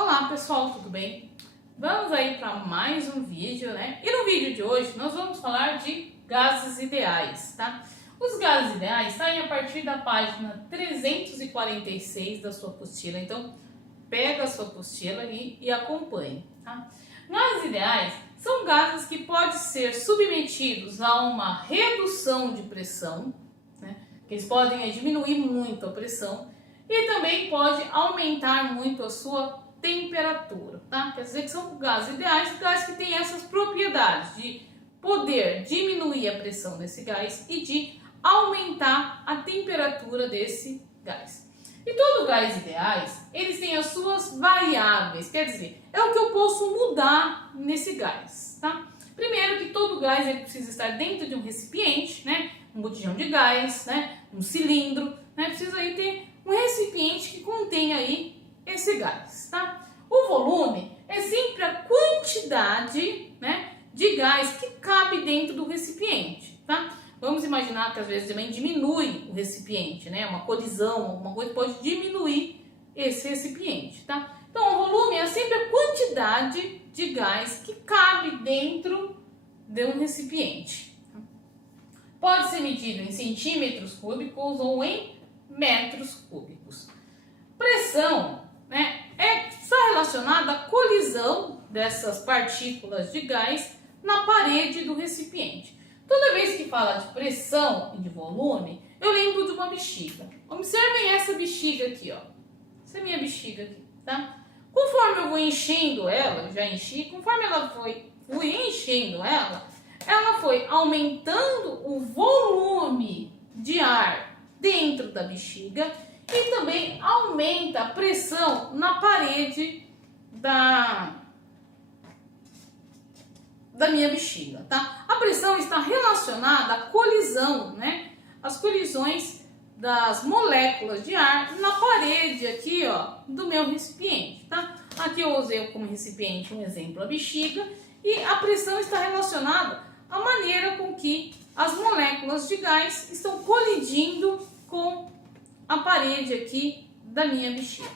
Olá pessoal, tudo bem? Vamos aí para mais um vídeo, né? E no vídeo de hoje nós vamos falar de gases ideais, tá? Os gases ideais saem a partir da página 346 da sua apostila, então pega a sua apostila e acompanhe, tá? Gases ideais são gases que podem ser submetidos a uma redução de pressão, né? Que eles podem diminuir muito a pressão e também pode aumentar muito a sua temperatura, tá? Quer dizer que são gases ideais, gases que têm essas propriedades de poder diminuir a pressão desse gás e de aumentar a temperatura desse gás. E todo gás ideais, eles têm as suas variáveis, quer dizer, é o que eu posso mudar nesse gás, tá? Primeiro que todo gás ele precisa estar dentro de um recipiente, né? Um botijão de gás, né? Um cilindro, né? Precisa aí ter um recipiente que contém aí esse gás, tá? O volume é sempre a quantidade, né, de gás que cabe dentro do recipiente, tá? Vamos imaginar que às vezes também diminui o recipiente, né? Uma colisão, alguma coisa pode diminuir esse recipiente, tá? Então o volume é sempre a quantidade de gás que cabe dentro de um recipiente. Pode ser medido em centímetros cúbicos ou em metros cúbicos. Pressão, né, está relacionada à colisão dessas partículas de gás na parede do recipiente. Toda vez que fala de pressão e de volume, eu lembro de uma bexiga. Observem essa bexiga aqui, ó. Essa é a minha bexiga aqui, tá? Conforme eu vou enchendo ela, já enchi, conforme fui enchendo ela foi aumentando o volume de ar dentro da bexiga e também aumenta a pressão na parede da minha bexiga, tá? A pressão está relacionada à colisão, né? As colisões das moléculas de ar na parede aqui, ó, do meu recipiente, tá? Aqui eu usei como recipiente um exemplo, a bexiga, e a pressão está relacionada à maneira com que as moléculas de gás estão colidindo com a parede aqui da minha bexiga.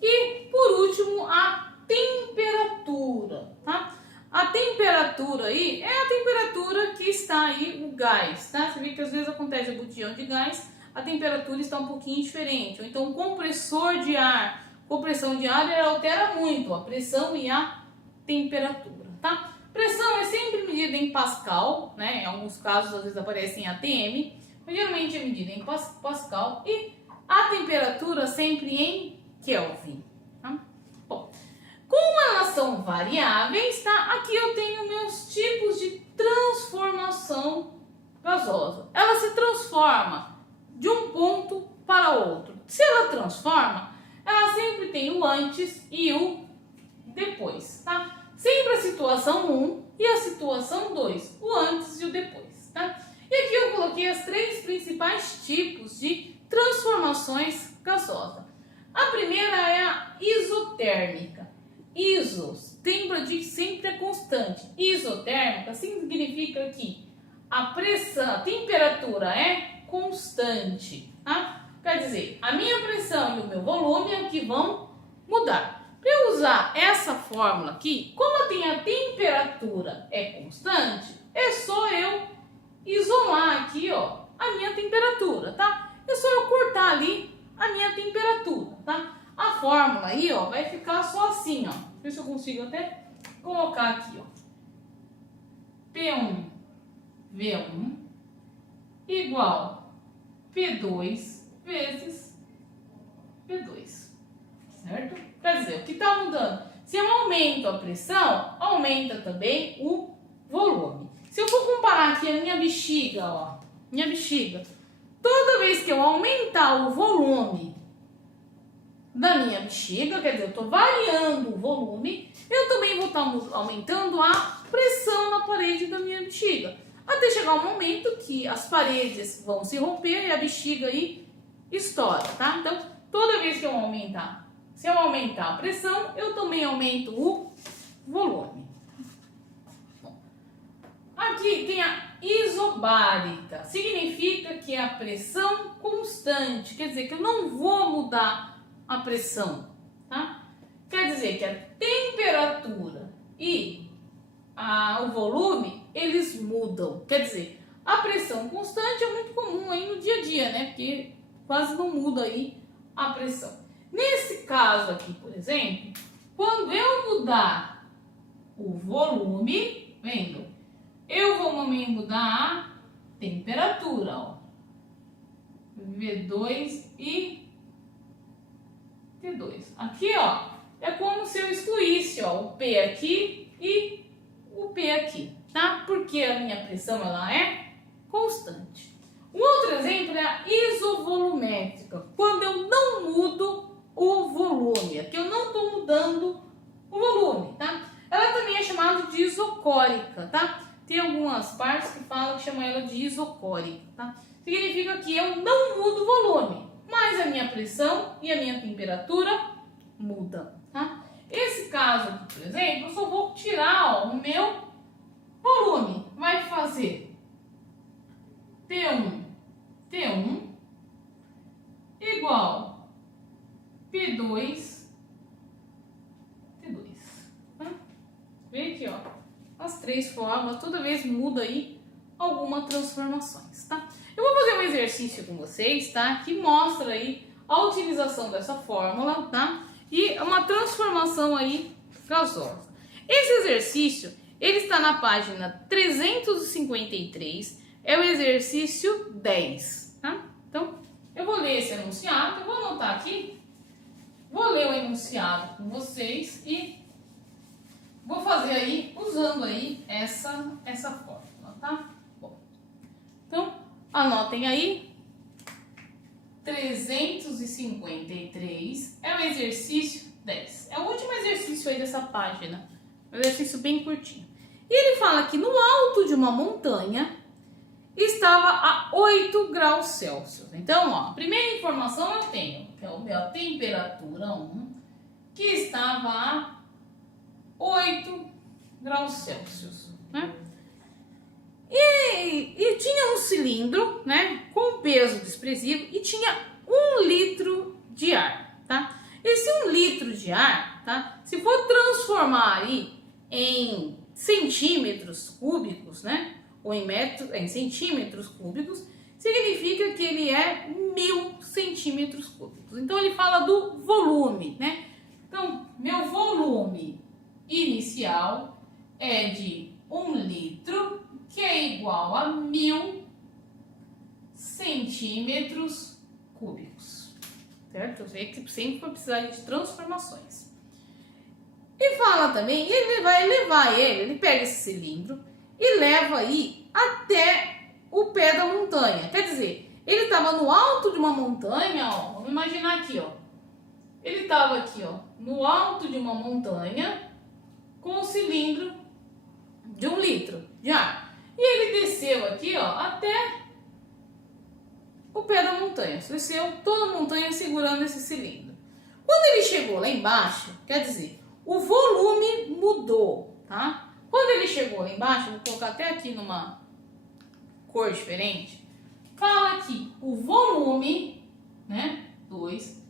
E por último, a temperatura, tá? A temperatura aí é a temperatura que está aí o gás, tá? Você vê que às vezes acontece o botijão de gás, a temperatura está um pouquinho diferente. Ou então o compressor de ar, compressão de ar, ela altera muito a pressão e a temperatura, tá? Pressão é sempre medida em Pascal, né? Em alguns casos às vezes aparece em ATM, mas geralmente é medida em Pascal, e a temperatura sempre em Kelvin, tá? Bom, com relação variáveis, tá? Aqui eu tenho meus tipos de transformação gasosa. Ela se transforma de um ponto para outro. Se ela transforma, ela sempre tem o antes e o depois, tá? Sempre a situação 1 e a situação 2, o antes e o depois, tá? E aqui eu coloquei as três principais tipos de transformações gasosas. A primeira é a isotérmica. Isos, lembra de que sempre é constante. Isotérmica significa que a pressão, a temperatura é constante, tá? Quer dizer, a minha pressão e o meu volume é o que vão mudar. Para eu usar essa fórmula aqui, como eu tenho a temperatura é constante, é só eu isolar aqui, ó, a minha temperatura, tá? É só eu cortar ali a minha temperatura, tá? A fórmula aí, ó, vai ficar só assim, ó. Deixa eu ver se eu consigo até colocar aqui, ó. P1 V1 igual P2 vezes P2, certo? Quer dizer, o que está mudando? Se eu aumento a pressão, aumenta também o volume. Se eu for comparar aqui a minha bexiga, ó, minha bexiga, toda vez que eu aumentar o volume da minha bexiga, quer dizer, eu estou variando o volume, eu também vou estar aumentando a pressão na parede da minha bexiga. Até chegar um momento que as paredes vão se romper e a bexiga aí estoura, tá? Então, toda vez que eu aumentar, se eu aumentar a pressão, eu também aumento o volume. Aqui tem a isobárica, significa que é a pressão constante, quer dizer que eu não vou mudar a pressão, tá? dizer que a temperatura e o volume, eles mudam. Quer dizer, a pressão constante é muito comum aí no dia a dia, né? Porque quase não muda aí a pressão. Nesse caso aqui, por exemplo, quando eu mudar o volume, vendo? Eu vou também mudar a temperatura, ó. V2 e T2. Aqui, ó, é como se eu excluísse, ó, o P aqui e o P aqui, tá? Porque a minha pressão, ela é constante. Um outro exemplo é a isovolumétrica, quando eu não mudo o volume. Aqui eu não estou mudando o volume, tá? Ela também é chamada de isocórica, tá? Tem algumas partes que falam que chamam ela de isocórica, tá? Significa que eu não mudo o volume, mas a minha pressão e a minha temperatura mudam, tá? Esse caso aqui, por exemplo, eu só vou tirar, ó, o meu volume. Vai fazer T1 igual P2 T2. Tá? Vê aqui, ó, as três formas, toda vez muda aí algumas transformações, tá? Eu vou fazer um exercício com vocês, tá? Que mostra aí a utilização dessa fórmula, tá? E uma transformação aí gasosa. Esse exercício, ele está na página 353, é o exercício 10, tá? Então, eu vou ler esse enunciado, eu vou anotar aqui, vou ler o enunciado com vocês e vou fazer aí, usando aí essa fórmula, tá? Bom, então, anotem aí, 353 é o exercício 10. É o último exercício aí dessa página, um exercício bem curtinho. E ele fala que no alto de uma montanha estava a 8 graus Celsius. Então, ó, a primeira informação eu tenho, que é a temperatura 1, que estava a 8 graus Celsius, né? E tinha um cilindro, né, com peso expressivo e tinha 1 litro de ar, tá? Esse 1 litro de ar, tá? Se for transformar aí em centímetros cúbicos, né, ou em centímetros cúbicos, significa que ele é 1000 centímetros cúbicos. Então ele fala do volume, né? Então, meu volume inicial é de 1 litro, que é igual a 1000 centímetros cúbicos, certo? Eu sei que sempre vai precisar de transformações. E fala também, ele vai levar ele pega esse cilindro e leva aí até o pé da montanha. Quer dizer, ele estava no alto de uma montanha, ó, vamos imaginar aqui, ó. Ele estava aqui, ó, no alto de uma montanha com um cilindro de 1 litro de ar. E ele desceu aqui, ó, até o pé da montanha. Desceu toda a montanha segurando esse cilindro. Quando ele chegou lá embaixo, quer dizer, o volume mudou, tá? Quando ele chegou lá embaixo, vou colocar até aqui numa cor diferente, fala que o volume, né, 2,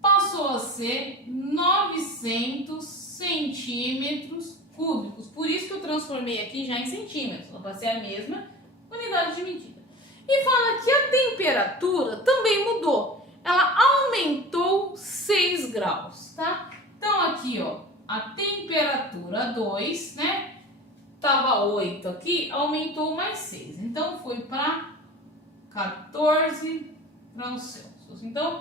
passou a ser 900 centímetros cúbicos. Por isso que eu transformei aqui já em centímetros, para ser a mesma unidade de medida. E fala que a temperatura também mudou. Ela aumentou 6 graus, tá? Então aqui, ó, a temperatura 2, né? Tava 8 aqui, aumentou mais 6. Então foi para 14 graus Celsius. Então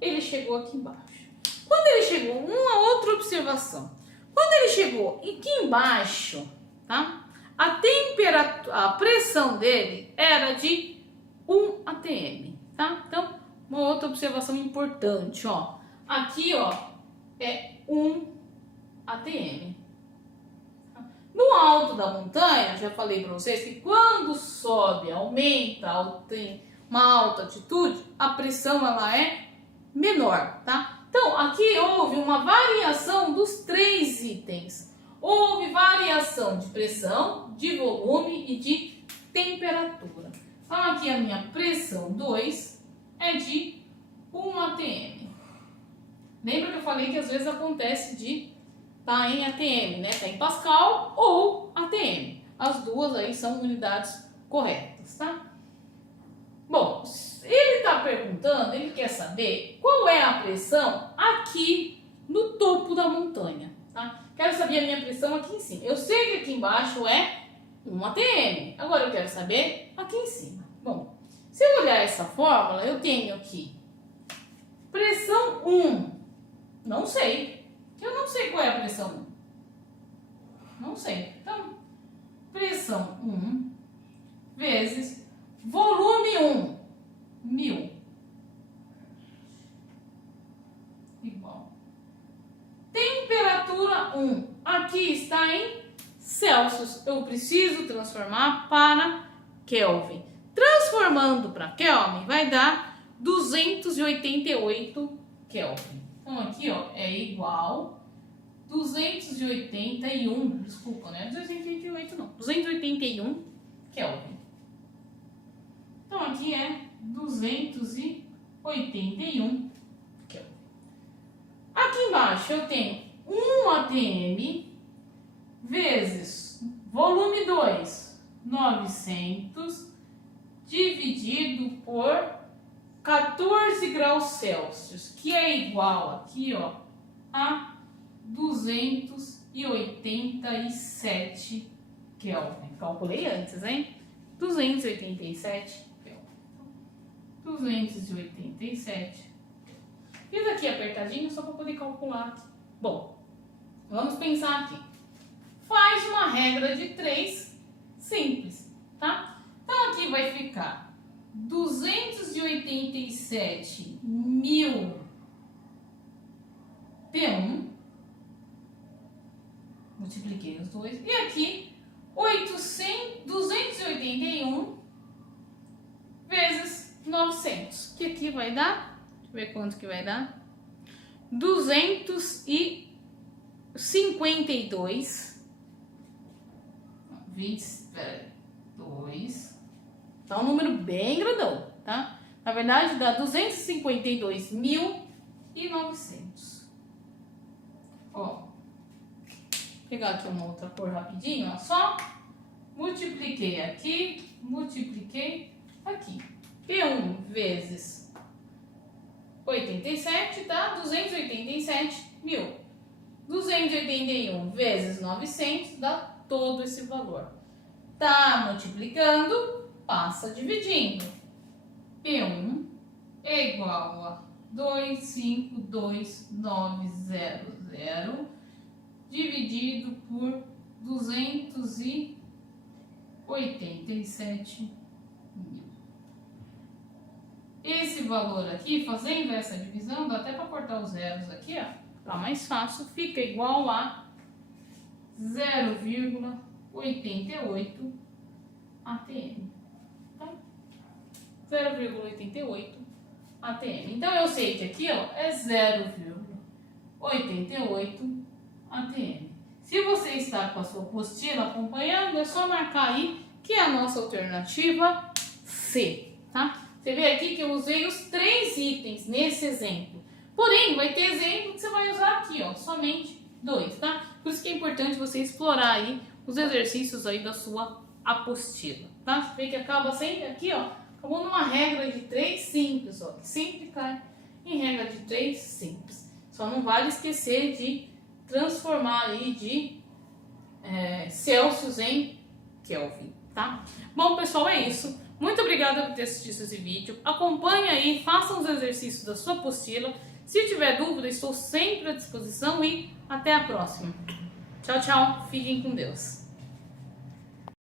ele chegou aqui embaixo. Quando ele chegou, uma outra observação. Quando ele chegou aqui embaixo, tá? A temperatura, a pressão dele era de 1 atm, tá? Então, uma outra observação importante, ó. Aqui, ó, é 1 atm. No alto da montanha, já falei para vocês que quando sobe, aumenta, tem uma alta altitude, a pressão ela é menor, tá? Então, aqui houve uma variação dos 3 itens. Houve variação de pressão, de volume e de temperatura. Então, aqui a minha pressão 2 é de 1 atm. Lembra que eu falei que às vezes acontece de estar em ATM, né? Tá em Pascal ou ATM. As duas aí são unidades corretas, tá? Bom, ele está perguntando, ele quer saber qual é a pressão aqui no topo da montanha, tá? Quero saber a minha pressão aqui em cima. Eu sei que aqui embaixo é um ATM. Agora eu quero saber aqui em cima. Bom, se eu olhar essa fórmula, eu tenho aqui pressão 1. Não sei. Eu não sei qual é a pressão 1. Não sei. Então, pressão 1 vezes volume 1, 1000. Igual. Temperatura 1. Aqui está em Celsius. Eu preciso transformar para Kelvin. Transformando para Kelvin vai dar 288 Kelvin. Então aqui, ó, é igual 281, desculpa, né? 288 não, 281 Kelvin. Então aqui é 281 Kelvin. Aqui embaixo eu tenho 1 atm vezes volume 2, 900, dividido por 14 graus Celsius, que é igual aqui, ó, a 287 Kelvin. Calculei antes, hein? 287 Kelvin. 287. Fiz aqui apertadinho só para poder calcular. Bom, vamos pensar aqui. Faz uma regra de 3 simples, tá? Então aqui vai ficar 287.000 P1, multipliquei os dois, e aqui 281 vezes 900, que aqui vai dar, deixa eu ver quanto que vai dar, 252, 2, tá um número bem grandão, tá? Na verdade dá 252.900. Ó, vou pegar aqui uma outra cor rapidinho, ó, só multipliquei aqui, multipliquei aqui. P1 vezes 87 dá 287.000. 281 vezes 900 dá todo esse valor. Tá multiplicando, passa dividindo. P1 é igual a 252.900 dividido por 287.000. Esse valor aqui, fazendo essa divisão, dá até para cortar os zeros aqui, ó, tá mais fácil, fica igual a 0,88 atm. Tá? 0,88 atm. Então eu sei que aqui, ó, é 0,88 atm. Se você está com a sua apostila acompanhando, é só marcar aí que é a nossa alternativa C, tá? Você vê aqui que eu usei os 3 itens nesse exemplo. Porém, vai ter exemplo que você vai usar aqui, ó, somente 2, tá? Por isso que é importante você explorar aí os exercícios aí da sua apostila, tá? Você vê que acaba sempre aqui, ó, acabou numa regra de 3 simples, ó, que sempre cai em regra de 3 simples. Só não vale esquecer de transformar aí de Celsius em Kelvin, tá? Bom, pessoal, é isso. Muito obrigada por ter assistido esse vídeo. Acompanhe aí, façam os exercícios da sua apostila. Se tiver dúvida, estou sempre à disposição e até a próxima. Tchau, tchau. Fiquem com Deus.